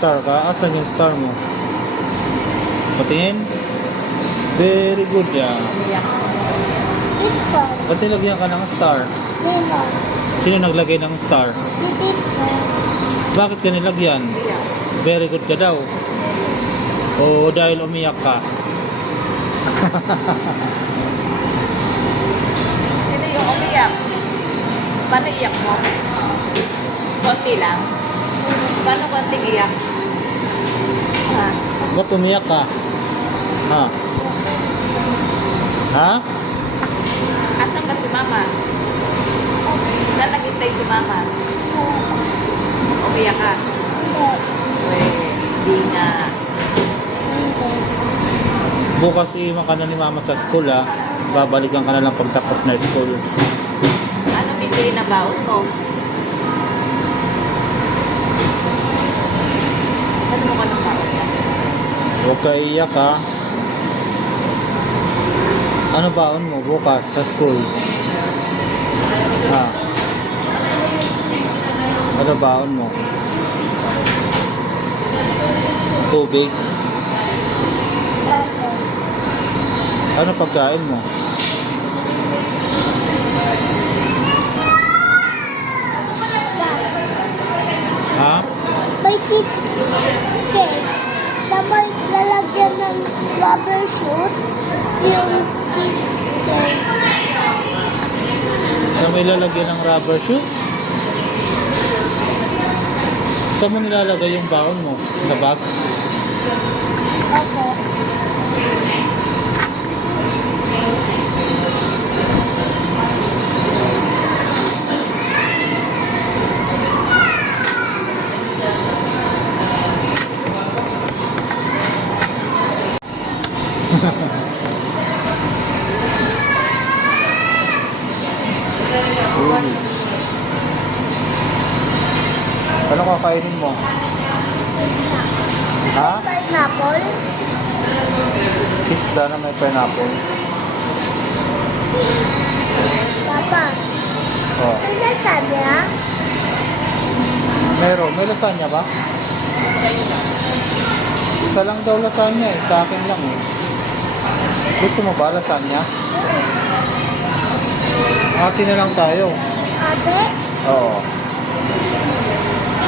star ka. Asan yung star mo? Patingin. Very good yan. Umiyak. Star. Ba't nilagyan ka ng star? Nino. Sino naglagay ng star? Si teacher. Bakit ka nilagyan? Umiyak. Very good ka daw. O dahil umiyak ka? Sino yung umiyak? Paano iyak mo? Konti lang. Paano konting iyak? Ha? Ba't umiyak ka? Ha? Ha? Asan ba si mama? Saan naghintay si mama? Umiyak ka? Hindi. Di nga. Hindi. Bukas iiwan ka na ni mama sa school ha. Babalikan ka na lang pagtapos na school. Ano bibili na baon mo? Ano mo ka ng baon? Huwag ka iiyak ha. Ano baon mo bukas sa school? Ha? Ano baon mo? Tubig? Ano pagkain mo? Ha? May cheesecake. Na may lalagyan ng rubber shoes. Yung cheesecake. Sa may lalagyan ng rubber shoes? Saan mo nilalagay yung baon mo? Sa bag? Opo. Ano kakainin mo? Ha? Pineapple. Pizza na may pineapple. Papa. Oh. May lasagna. Meron. May lasagna ba? Sa'yo lang. Isa lang daw lasagna eh. Sa akin lang eh. Gusto mo ba lasagna? Ate na lang tayo. Ate. Oo.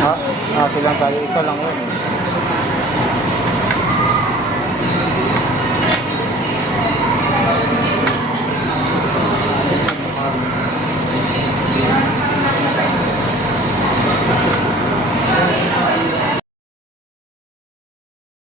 Ha? Ate lang tayo. Isa lang yun eh.